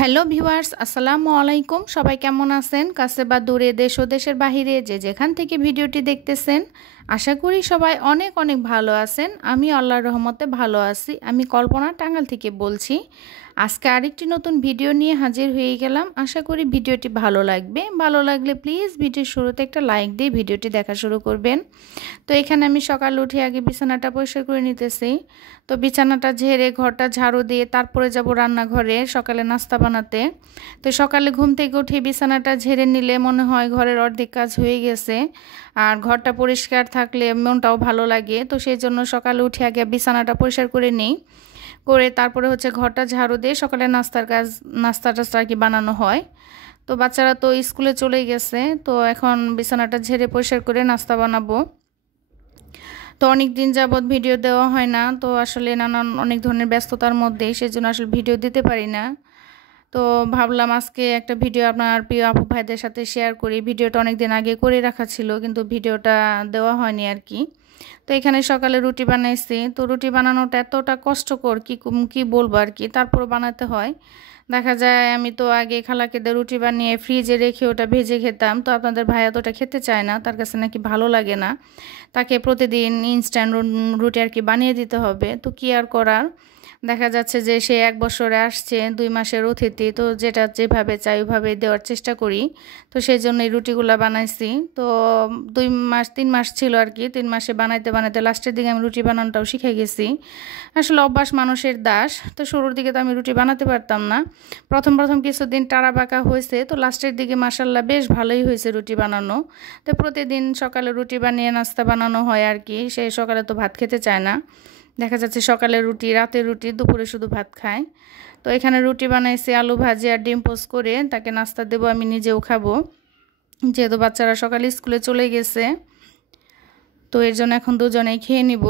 Hello viewers, আসসালামু আলাইকুম। সবাই কেমন আছেন? কাছে বা দূরে, দেশ ও দেশের বাহিরে যে যেখান থেকে ভিডিওটি দেখতেছেন, আশা করি সবাই অনেক অনেক ভালো আছেন। আমি আল্লাহর রহমতে ভালো আছি। আমি কল্পনা, টাঙ্গাইল থেকে বলছি। আজকে আরেকটি নতুন ভিডিও নিয়ে হাজির হয়ে গেলাম। আশা করি ভিডিওটি ভালো লাগবে। ভালো লাগলে প্লিজ ভিডিওর শুরুতে একটা লাইক দিয়ে ভিডিওটি দেখা শুরু করবেন। তো এখানে আমি সকালে উঠে আগে বিছানাটা পরিষ্কার করে নিতেছি। তো বিছানাটা ঝেড়ে ঘরটা ঝাড়ু দিয়ে তারপরে যাব রান্নাঘরে সকালে নাস্তা বানাতে। তো সকালে ঘুম থেকে উঠে বিছানাটা ঝেড়ে নিলে মনে হয় ঘরের অর্ধেক কাজ হয়ে গেছে। আর ঘরটা পরিষ্কার থাকলে মনটাও ভালো লাগে। তো সেই জন্য সকালে উঠে আগে বিছানাটা পরিষ্কার করে নিই। করে তারপরে হচ্ছে ঘরটা ঝাড়ু দিয়ে সকালে নাস্তা টাস্তা আর কি বানানো হয়। তো বাচ্চারা তো স্কুলে চলে গেছে। তো এখন বিছানাটা ঝেড়ে পরিষ্কার করে নাস্তা বানাবো। তো অনেক দিন যাবৎ ভিডিও দেওয়া হয় না, তো আসলে নানান অনেক ধরনের ব্যস্ততার মধ্যে সেজন্য আসলে ভিডিও দিতে পারি না। তো ভাবলাম আজকে একটা ভিডিও আপনার প্রিয় আপু ভাইদের সাথে শেয়ার করি। ভিডিওটা অনেক দিন আগে করে রাখা ছিল, কিন্তু ভিডিওটা দেওয়া হয়নি আর কি। তো এখানে সকালে রুটি বানাইছি। তো রুটি বানানোটা এতটা কষ্টকর কি বলবো আর কি, তারপরও বানাতে হয়। দেখা যায় আমি তো আগে খালাকে দিয়ে রুটি বানিয়ে ফ্রিজে রেখে ওটা ভেজে খেতাম। তো আপনাদের ভাইয়া তো ওটা খেতে চায় না, তার কাছে নাকি ভালো লাগে না। তাকে প্রতিদিন ইনস্ট্যান্ট রুটি আর কি বানিয়ে দিতে হবে। তো কি আর করার, দেখা যাচ্ছে যে সে 1 বছরে আসছে, 2 মাসের অতিথি। তো যেটা যেভাবে চাই ওইভাবে দেওয়ার চেষ্টা করি। তো সেই জন্য এই রুটিগুলো বানাইছি। তো 3 মাস ছিল আর কি। 3 মাসে বানাইতে বানাইতে লাস্টের দিকে আমি রুটি বানানোটাও শিখে গেছি। আসলে অভ্যাস মানুষের দাস। তো শুরুর দিকে তো আমি রুটি বানাতে পারতাম না। প্রথম কিছুদিন টাড়া বাঁকা হয়েছে। তো লাস্টের দিকে মাশাল্লাহ বেশ ভালোই হয়েছে রুটি বানানো। তো প্রতিদিন সকালে রুটি বানিয়ে নাস্তা বানানো হয় আর কি। সে সকালে তো ভাত খেতে চায় না। দেখা যাচ্ছে সকালে রুটি, রাতে রুটি, দুপুরে শুধু ভাত খায়। তো এখানে রুটি বানাইছি আলু ভাজি আর ডিম পোস্ট করে, তাকে নাস্তা দেবো, আমি নিজেও খাবো, যেহেতু বাচ্চারা সকালে স্কুলে চলে গেছে। তো এর জন্য এখন দুজনেই খেয়ে নিব।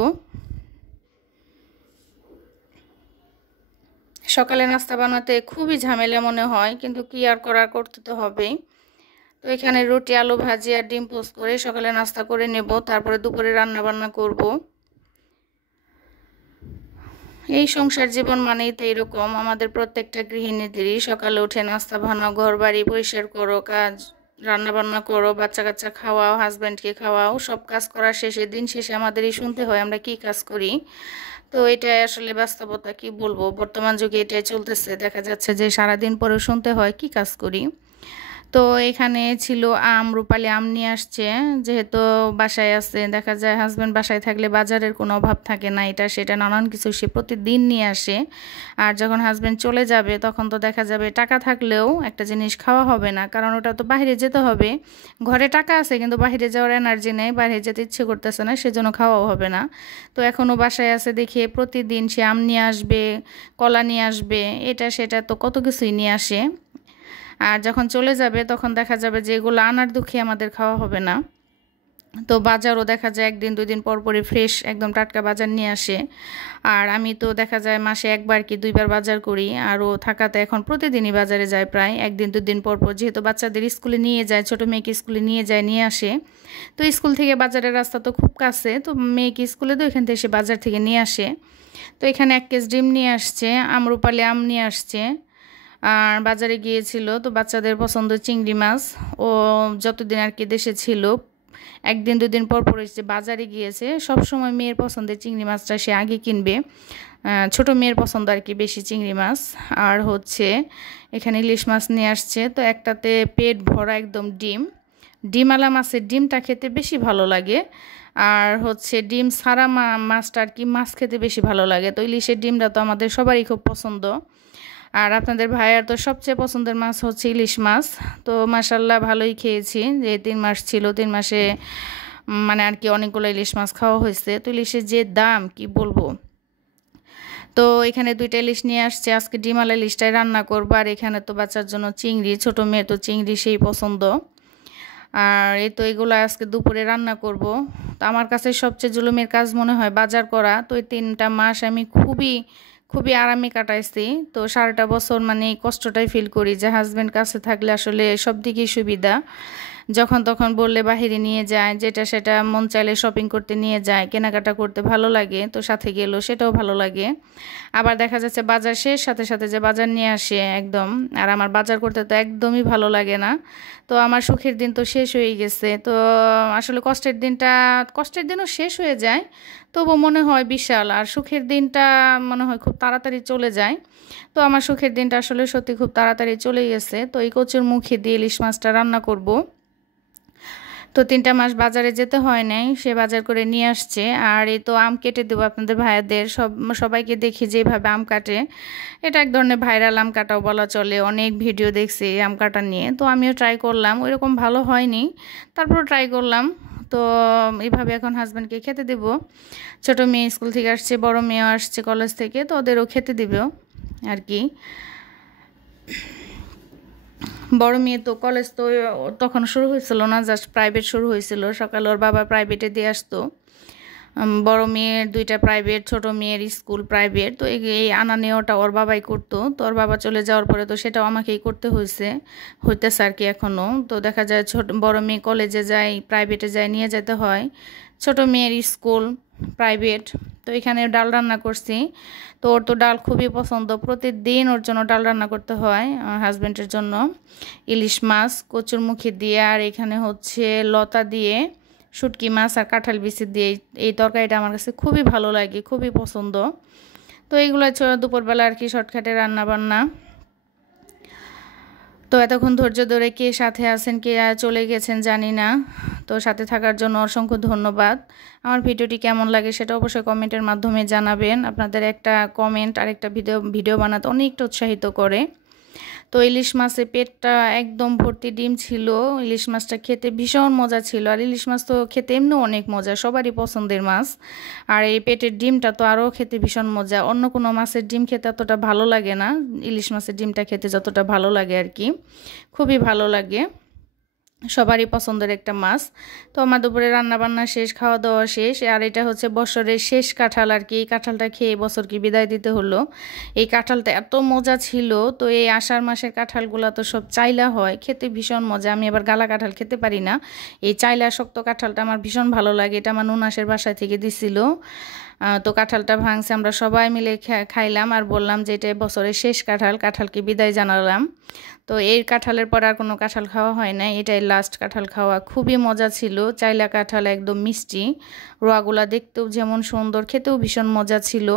সকালে নাস্তা বানাতে খুবই ঝামেলা মনে হয়, কিন্তু কি আর করার, করতে তো হবেই। তো এখানে রুটি, আলু ভাজি আর ডিম পোস্ট করে সকালে নাস্তা করে নেব, তারপরে দুপুরে রান্না বান্না করব। এই সংসার জীবন মানেই তো এরকম। আমাদের প্রত্যেকটা গৃহিণীদেরই সকালে উঠে নাস্তা বানাও, ঘর বাড়ি পরিষ্কার করো, কাজ রান্না বান্না করো, বাচ্চা কাচ্চা খাওয়াও, হাজব্যান্ডকে খাওয়াও, সব কাজ করার শেষে, দিন শেষে আমাদেরই শুনতে হয় আমরা কি কাজ করি। তো এটাই আসলে বাস্তবতা, কি বলবো, বর্তমান যুগে এটাই চলতেছে। দেখা যাচ্ছে যে সারাদিন পরে শুনতে হয় কি কাজ করি। তো এখানে ছিল আম, রূপালি আম নিয়ে আসছে, যেহেতু বাসায় আছে। দেখা যায় হাজব্যান্ড বাসায় থাকলে বাজারের কোনো অভাব থাকে না, এটা সেটা নানান কিছু সে প্রতিদিন নিয়ে আসে। আর যখন হাজব্যান্ড চলে যাবে তখন তো দেখা যাবে টাকা থাকলেও একটা জিনিস খাওয়া হবে না, কারণ ওটা তো বাইরে যেতে হবে। ঘরে টাকা আছে কিন্তু বাইরে যাওয়ার এনার্জি নেই, বাইরে যেতে ইচ্ছে করতেছে না, সেজন্য খাওয়াও হবে না। তো এখনও বাসায় আছে দেখে প্রতিদিন সে আম নিয়ে আসবে, কলা নিয়ে আসবে, এটা সেটা তো কত কিছুই নিয়ে আসে। আর যখন চলে যাবে তখন দেখা যাবে যে এগুলো আনার দুঃখে আমাদের খাওয়া হবে না। তো বাজারও দেখা যায় 1 দিন 2 দিন পর পরই ফ্রেশ একদম টাটকা বাজার নিয়ে আসে। আর আমি তো দেখা যায় মাসে 1বার কি 2বার বাজার করি। আরও থাকাতে এখন প্রতিদিনই বাজারে যায়, প্রায় 1 দিন 2 দিন পর পর, যেহেতু বাচ্চাদের স্কুলে নিয়ে যায়, ছোটো মেয়েকে স্কুলে নিয়ে যায়, নিয়ে আসে। তো স্কুল থেকে বাজারের রাস্তা তো খুব কাছে, তো মেয়েকে স্কুলে তো এখান থেকে এসে বাজার থেকে নিয়ে আসে। তো এখানে 1 কেজি ডিম নিয়ে আসছে, আমরুপালি আম নিয়ে আসছে। আর বাজারে গিয়েছিল তো বাচ্চাদের পছন্দ চিংড়ি মাছ। ও যতদিন আর কি দেশে ছিল, 1 দিন 2 দিন পর পর যে বাজারে গিয়েছে, সব সময় মেয়ের পছন্দের চিংড়ি মাছটা সে আগে কিনবে। ছোট মেয়ের পছন্দ আর কি বেশি চিংড়ি মাছ। আর হচ্ছে এখানে ইলিশ মাছ নিয়ে আসছে। তো একটাতে পেট ভরা একদম ডিম, ডিমওয়ালা মাছের ডিমটা খেতে বেশি ভালো লাগে। আর হচ্ছে ডিম ছাড়া মাছটা আর কি, মাছ খেতে বেশি ভালো লাগে। তো ইলিশের ডিমটা তো আমাদের সবারই খুব পছন্দ। আর আপনাদের ভাইয়ার তো সবচেয়ে পছন্দের মাছ হচ্ছে ইলিশ মাছ। তো মাশাল্লাহ ভালোই খেয়েছি, যে 3 মাস ছিল, 3 মাসে মানে আর কি অনেকগুলো ইলিশ মাছ খাওয়া হয়েছে। তো ইলিশের যে দাম কি বলবো। তো এখানে 2টা ইলিশ নিয়ে আসছে, আজকে ডিমালা ইলিশটাই রান্না করবো। আর এখানে তো বাচ্চার জন্য চিংড়ি, ছোটো মেয়ে তো চিংড়ি সেই পছন্দ। আর এই তো এগুলো আজকে দুপুরে রান্না করব। তো আমার কাছে সবচেয়ে জুলুমের কাজ মনে হয় বাজার করা। তো এই 3টা মাস আমি খুবই খুবই আরামে কাটাইছি। তো সারাটা বছর মানে এই কষ্টটাই ফিল করি যে হাজব্যান্ড কাছে থাকলে আসলে সব দিকেই সুবিধা। যখন তখন বললে বাহিরে নিয়ে যায়, যেটা সেটা মন চাইলে শপিং করতে নিয়ে যায়, কেনাকাটা করতে ভালো লাগে, তো সাথে গেল সেটাও ভালো লাগে। আবার দেখা যাচ্ছে বাজার শেষ সাথে সাথে যে বাজার নিয়ে আসে একদম, আর আমার বাজার করতে তো একদমই ভালো লাগে না। তো আমার সুখের দিন তো শেষ হয়ে গেছে। তো আসলে কষ্টের দিনও শেষ হয়ে যায়, তবু মনে হয় বিশাল, আর সুখের দিনটা মনে হয় খুব তাড়াতাড়ি চলে যায়। তো আমার সুখের দিনটা আসলে সত্যি খুব তাড়াতাড়ি চলে গেছে। তো এই কচুর মুখে দিয়ে ইলিশ মাছটা রান্না করব। তো 3টা মাস বাজারে যেতে হয় নাই, সে বাজার করে নিয়ে আসছে। আর এই তো আম কেটে দেবো আপনাদের ভাইয়াদের সবাইকে দেখি যেভাবে আম কাটে। এটা এক ধরনের ভাইরাল আম কাটাও বলা চলে, অনেক ভিডিও দেখছি এই আম কাটা নিয়ে। তো আমিও ট্রাই করলাম, ওইরকম ভালো হয়নি, তারপরও ট্রাই করলাম। তো এইভাবে এখন হাজব্যান্ডকে খেতে দেব। ছোটো মেয়ে স্কুল থেকে আসছে, বড় মেয়েও আসছে কলেজ থেকে, তো ওদেরও খেতে দেব আর কি। বড় মেয়ে তো কলেজ তো তখন শুরু হয়েছিল না, জাস্ট প্রাইভেট শুরু হয়েছিল। সকালে ওর বাবা প্রাইভেটে দিয়ে আসতো। বড় মেয়ের 2টা প্রাইভেট, ছোট মেয়ের স্কুল প্রাইভেট। তো এই আনা নেওয়াটা ওর বাবাই করতো। তো ওর বাবা চলে যাওয়ার পরে তো সেটাও আমাকেই করতে হইতেছে আর কি এখনও। তো দেখা যায় বড় মেয়ে কলেজে যায়, প্রাইভেটে যায়, নিয়ে যেতে হয়। ছোট মেয়ের স্কুল প্রাইভেট। তো এখানে ডাল রান্না করছি। তো ওর তো ডাল খুবই পছন্দ, প্রতিদিন ওর জন্য ডাল রান্না করতে হয় আমার হাজব্যান্ডের জন্য। ইলিশ মাছ কচুর মুখে দিয়ে, আর এখানে হচ্ছে লতা দিয়ে শুটকি মাছ আর কাঁঠাল বিচি দিয়ে এই তরকারিটা আমার কাছে খুবই ভালো লাগে, খুবই পছন্দ। তো এইগুলো দুপুরবেলা আর কি শর্টকাটে রান্না বান্না। তো এতক্ষণ ধৈর্য ধরে কে সাথে আছেন, কে চলে গেছেন জানি না। তো সাথে থাকার জন্য অসংখ্য ধন্যবাদ। আমার ভিডিওটি কেমন লাগে সেটা অবশ্যই কমেন্টের মাধ্যমে জানাবেন। আপনাদের একটা কমেন্ট আর একটা ভিডিও বানাতে অনেকটা উৎসাহিত করে। তো ইলিশ মাছের পেটটা একদম ভর্তি ডিম ছিল। ইলিশ মাছটা খেতে ভীষণ মজা ছিল, আর ইলিশ মাছ তো খেতে এমনিও অনেক মজা, সবারই পছন্দের মাছ। আর এই পেটের ডিমটা তো আরও খেতে ভীষণ মজা। অন্য কোনো মাছের ডিম খেতে এতটা ভালো লাগে না, ইলিশ মাছের ডিমটা খেতে যতটা ভালো লাগে আর কি, খুবই ভালো লাগে, সবারই পছন্দের একটা মাছ। তো আমার দুপুরে রান্নাবান্না শেষ, খাওয়া দাওয়া শেষ। আর এটা হচ্ছে বছরের শেষ কাঁঠাল আর কি। এই কাঁঠালটা খেয়ে বছরকে বিদায় দিতে হলো। এই কাঁঠালটা এত মজা ছিল। তো এই আষাঢ় মাসের কাঁঠালগুলো তো সব চাইলা হয়, খেতে ভীষণ মজা। আমি আবার গালা কাঁঠাল খেতে পারি না, এই চাইলা শক্ত কাঁঠালটা আমার ভীষণ ভালো লাগে। এটা আমার নুনাসের বাসায় থেকে দিছিল। তো কাঁঠালটা ভাঙছে, আমরা সবাই মিলে খাইলাম, আর বললাম যে এটা বছরের শেষ কাঁঠাল, কাঁঠালকে বিদায় জানালাম। তো এই কাঁঠালের পর আর কোনো কাঁঠাল খাওয়া হয় না, এটাই লাস্ট কাঁঠাল খাওয়া। খুবই মজা ছিল, চাইলা কাঁঠাল একদম মিষ্টি, রোয়াগুলা দেখতেও যেমন সুন্দর, খেতেও ভীষণ মজা ছিল।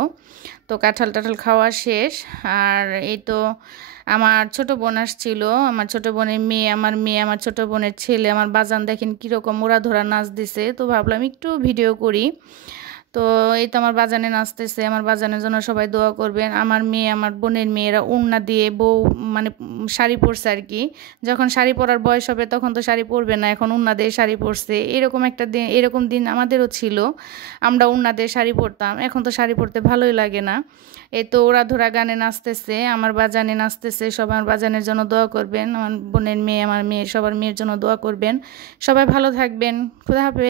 তো কাঁঠাল খাওয়া শেষ। আর এই তো আমার ছোট বোন আসছিল, আমার ছোট বোনের মেয়ে, আমার মেয়ে, আমার ছোট বোনের ছেলে, আমার বাজান দেখেন কীরকম উড়াধরা নাচ দিছে। তো ভাবলাম একটু ভিডিও করি। তো এই তো আমার বাজানে নাচতেছে, আমার বাজানের জন্য সবাই দোয়া করবেন। আমার মেয়ে, আমার বোনের মেয়েরা ওড়না দিয়ে মানে শাড়ি পরছে আর কি। যখন শাড়ি পরার বয়স হবে তখন তো শাড়ি পরবে না, এখন ওড়না দিয়ে শাড়ি পরছে। এরকম দিন আমাদেরও ছিল, আমরা ওড়না দিয়ে শাড়ি পরতাম। এখন তো শাড়ি পরতে ভালোই লাগে না। এই তো ওরা ধরা গানে নাচতেছে, আমার বাজানে নাচতেছে। সবাই আমার বাজানের জন্য দোয়া করবেন, আমার বোনের মেয়ে, আমার মেয়ে, সবার মেয়ের জন্য দোয়া করবেন। সবাই ভালো থাকবেন। খুদা হাফেজ।